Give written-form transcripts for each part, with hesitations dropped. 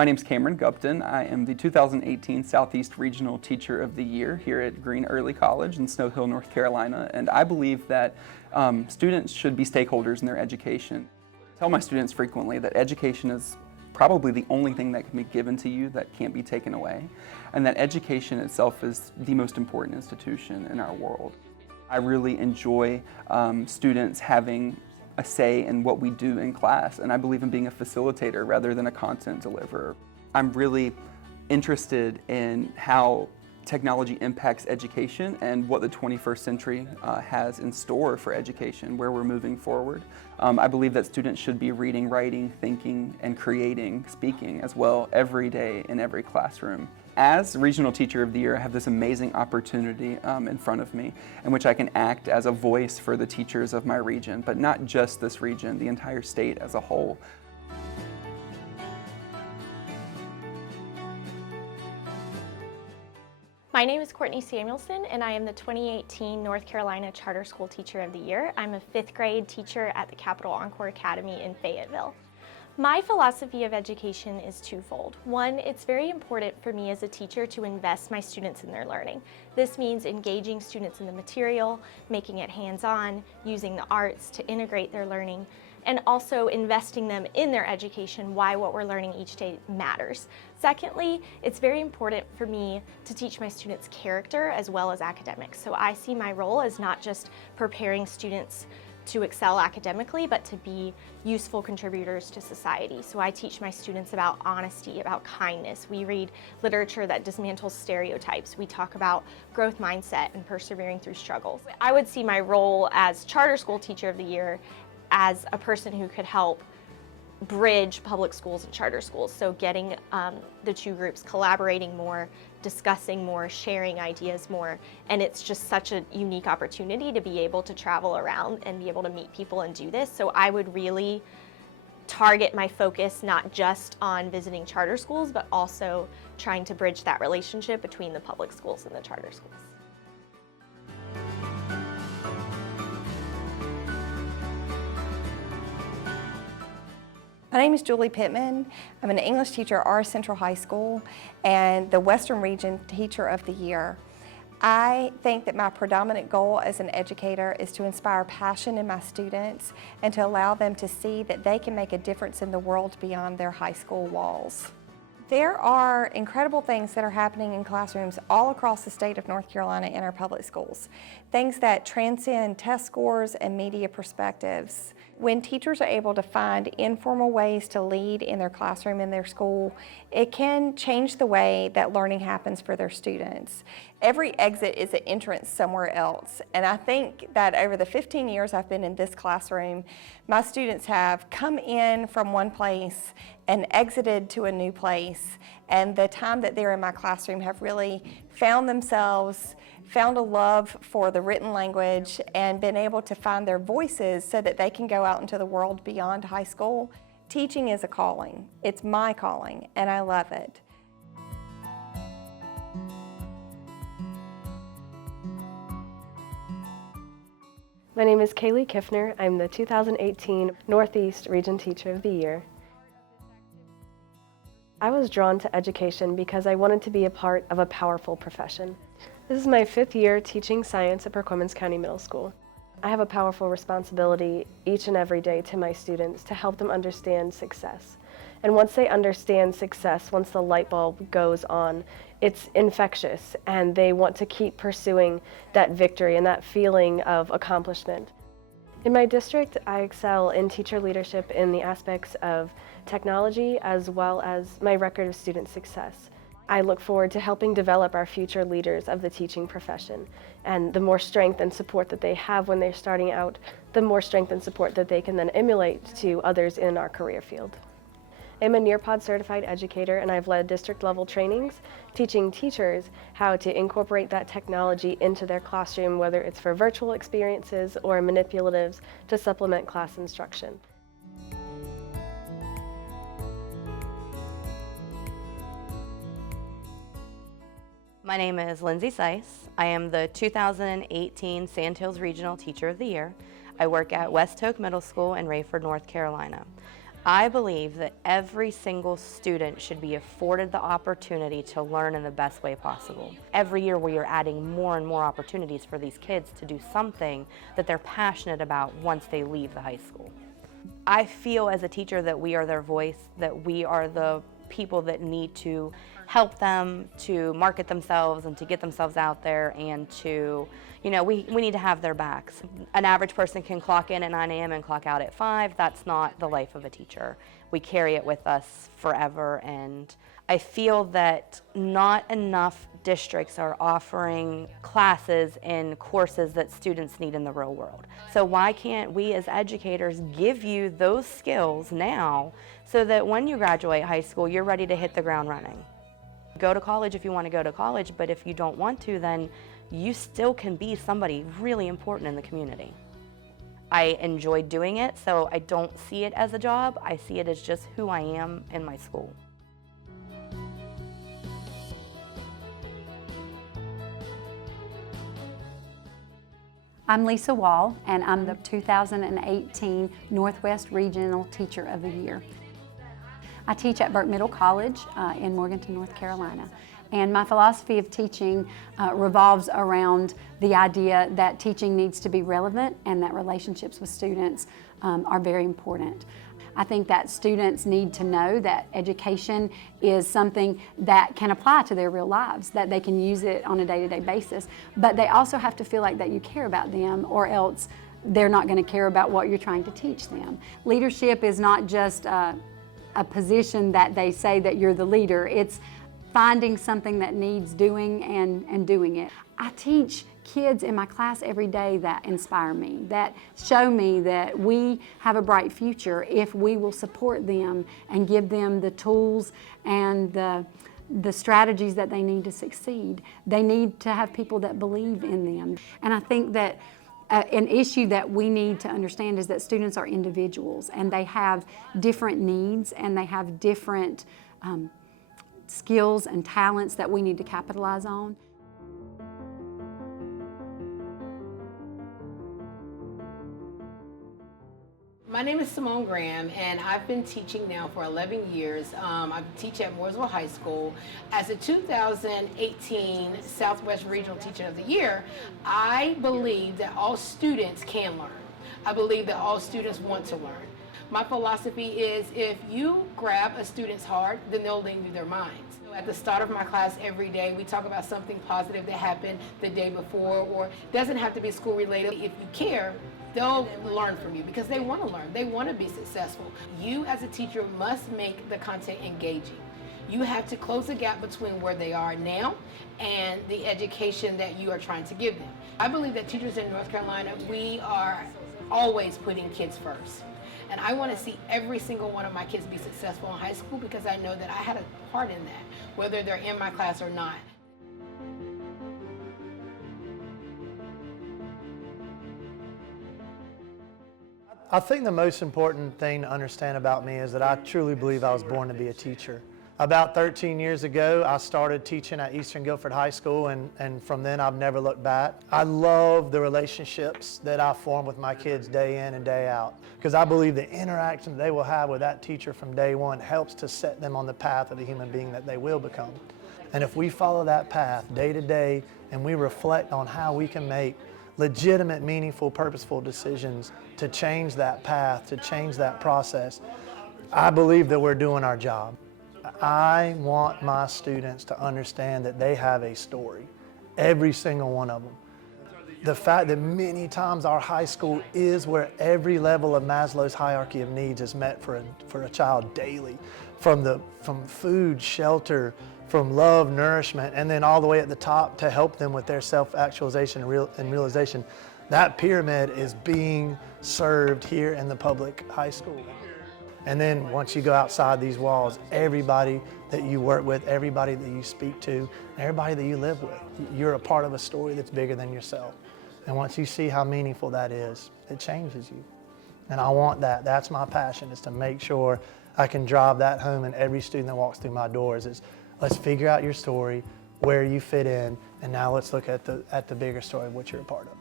My name is Cameron Gupton. I am the 2018 Southeast Regional Teacher of the Year here at Green Early College in Snow Hill, North Carolina, and I believe that students should be stakeholders in their education. I tell my students frequently that education is probably the only thing that can be given to you that can't be taken away, and that education itself is the most important institution in our world. I really enjoy students having a say in what we do in class, and I believe in being a facilitator rather than a content deliverer. I'm really interested in how technology impacts education and what the 21st century has in store for education, where we're moving forward. I believe that students should be reading, writing, thinking, and creating, speaking as well every day in every classroom. As Regional Teacher of the Year, I have this amazing opportunity in front of me in which I can act as a voice for the teachers of my region, but not just this region, the entire state as a whole. My name is Courtney Samuelson, and I am the 2018 North Carolina Charter School Teacher of the Year. I'm a 5th grade teacher at the Capital Encore Academy in Fayetteville. My philosophy of education is twofold. One, it's very important for me as a teacher to invest my students in their learning. This means engaging students in the material, making it hands-on, using the arts to integrate their learning, and also investing them in their education, why what we're learning each day matters. Secondly, it's very important for me to teach my students character as well as academics. So I see my role as not just preparing students to excel academically, but to be useful contributors to society. So I teach my students about honesty, about kindness. We read literature that dismantles stereotypes. We talk about growth mindset and persevering through struggles. I would see my role as Charter School Teacher of the Year as a person who could help bridge public schools and charter schools. So getting the two groups collaborating more, discussing more, sharing ideas more. And it's just such a unique opportunity to be able to travel around and be able to meet people and do this. So I would really target my focus not just on visiting charter schools, but also trying to bridge that relationship between the public schools and the charter schools. My name is Julie Pittman. I'm an English teacher at R Central High School and the Western Region Teacher of the Year. I think that my predominant goal as an educator is to inspire passion in my students and to allow them to see that they can make a difference in the world beyond their high school walls. There are incredible things that are happening in classrooms all across the state of North Carolina in our public schools. Things that transcend test scores and media perspectives. When teachers are able to find informal ways to lead in their classroom, in their school, it can change the way that learning happens for their students. Every exit is an entrance somewhere else, and I think that over the 15 years I've been in this classroom, my students have come in from one place and exited to a new place, and the time that they're in my classroom have really found themselves, found a love for the written language, and been able to find their voices so that they can go out into the world beyond high school. Teaching is a calling. It's my calling, and I love it. My name is Kaylee Kiffner. I'm the 2018 Northeast Region Teacher of the Year. I was drawn to education because I wanted to be a part of a powerful profession. This is my 5th year teaching science at Perquimans County Middle School. I have a powerful responsibility each and every day to my students to help them understand success. And once they understand success, once the light bulb goes on, it's infectious and they want to keep pursuing that victory and that feeling of accomplishment. In my district, I excel in teacher leadership in the aspects of technology as well as my record of student success. I look forward to helping develop our future leaders of the teaching profession. And the more strength and support that they have when they're starting out, the more strength and support that they can then emulate to others in our career field. I'm a Nearpod certified educator, and I've led district level trainings teaching teachers how to incorporate that technology into their classroom, whether it's for virtual experiences or manipulatives to supplement class instruction. My name is Lindsay Seiss. I am the 2018 Sand Hills Regional Teacher of the Year. I work at West Oak Middle School in Rayford, North Carolina. I believe that every single student should be afforded the opportunity to learn in the best way possible. Every year we are adding more and more opportunities for these kids to do something that they're passionate about once they leave the high school. I feel as a teacher that we are their voice, that we are the people that need to help them to market themselves and to get themselves out there, and to, we need to have their backs. An average person can clock in at 9 a.m. and clock out at 5. That's not the life of a teacher. We carry it with us forever, and I feel that not enough districts are offering classes and courses that students need in the real world. So why can't we as educators give you those skills now so that when you graduate high school, you're ready to hit the ground running? Go to college if you want to go to college, but if you don't want to, then you still can be somebody really important in the community. I enjoy doing it, so I don't see it as a job. I see it as just who I am in my school. I'm Lisa Wall, and I'm the 2018 Northwest Regional Teacher of the Year. I teach at Burke Middle College in Morganton, North Carolina. And my philosophy of teaching revolves around the idea that teaching needs to be relevant and that relationships with students are very important. I think that students need to know that education is something that can apply to their real lives, that they can use it on a day-to-day basis, but they also have to feel like that you care about them, or else they're not going to care about what you're trying to teach them. Leadership is not just a position that they say that you're the leader. It's finding something that needs doing and doing it. I teach kids in my class every day that inspire me, that show me that we have a bright future if we will support them and give them the tools and the strategies that they need to succeed. They need to have people that believe in them. And I think that an issue that we need to understand is that students are individuals, and they have different needs, and they have different skills and talents that we need to capitalize on. My name is Simone Graham, and I've been teaching now for 11 years. I teach at Mooresville High School. As a 2018 Southwest Regional Teacher of the Year, I believe that all students can learn. I believe that all students want to learn. My philosophy is, if you grab a student's heart, then they'll leave you their minds. At the start of my class every day, we talk about something positive that happened the day before, or it doesn't have to be school related. If you care, they'll learn from you because they want to learn. They want to be successful. You as a teacher must make the content engaging. You have to close the gap between where they are now and the education that you are trying to give them. I believe that teachers in North Carolina, we are always putting kids first. And I want to see every single one of my kids be successful in high school because I know that I had a part in that, whether they're in my class or not. I think the most important thing to understand about me is that I truly believe I was born to be a teacher. About 13 years ago, I started teaching at Eastern Guilford High School, and from then I've never looked back. I love the relationships that I form with my kids day in and day out, because I believe the interaction they will have with that teacher from day one helps to set them on the path of the human being that they will become. And if we follow that path day to day and we reflect on how we can make legitimate, meaningful, purposeful decisions to change that path, to change that process, I believe that we're doing our job. I want my students to understand that they have a story, every single one of them. The fact that many times our high school is where every level of Maslow's hierarchy of needs is met for a child daily, from food, shelter, from love, nourishment, and then all the way at the top to help them with their self-actualization and realization. That pyramid is being served here in the public high school. And then once you go outside these walls, everybody that you work with, everybody that you speak to, everybody that you live with, you're a part of a story that's bigger than yourself. And once you see how meaningful that is, it changes you. And I want that. That's my passion, is to make sure I can drive that home in every student that walks through my doors. Is let's figure out your story, where you fit in, and now let's look at the bigger story of what you're a part of.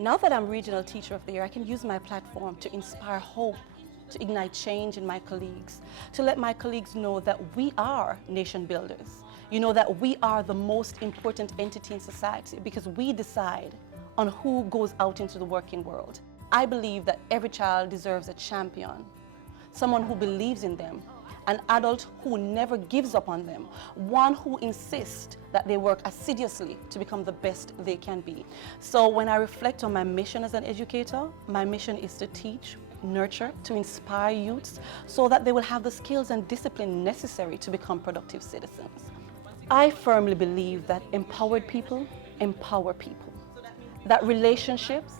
Now that I'm Regional Teacher of the Year, I can use my platform to inspire hope, to ignite change in my colleagues, to let my colleagues know that we are nation builders. You know, that we are the most important entity in society because we decide on who goes out into the working world. I believe that every child deserves a champion, someone who believes in them, an adult who never gives up on them, one who insists that they work assiduously to become the best they can be. So when I reflect on my mission as an educator, my mission is to teach, nurture, to inspire youths so that they will have the skills and discipline necessary to become productive citizens. I firmly believe that empowered people empower people, that relationships,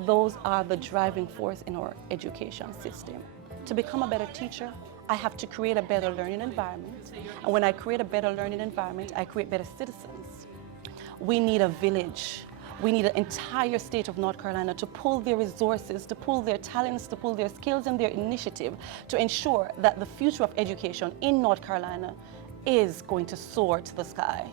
those are the driving force in our education system. To become a better teacher, I have to create a better learning environment. And when I create a better learning environment, I create better citizens. We need a village. We need an entire state of North Carolina to pull their resources, to pull their talents, to pull their skills and their initiative to ensure that the future of education in North Carolina is going to soar to the sky.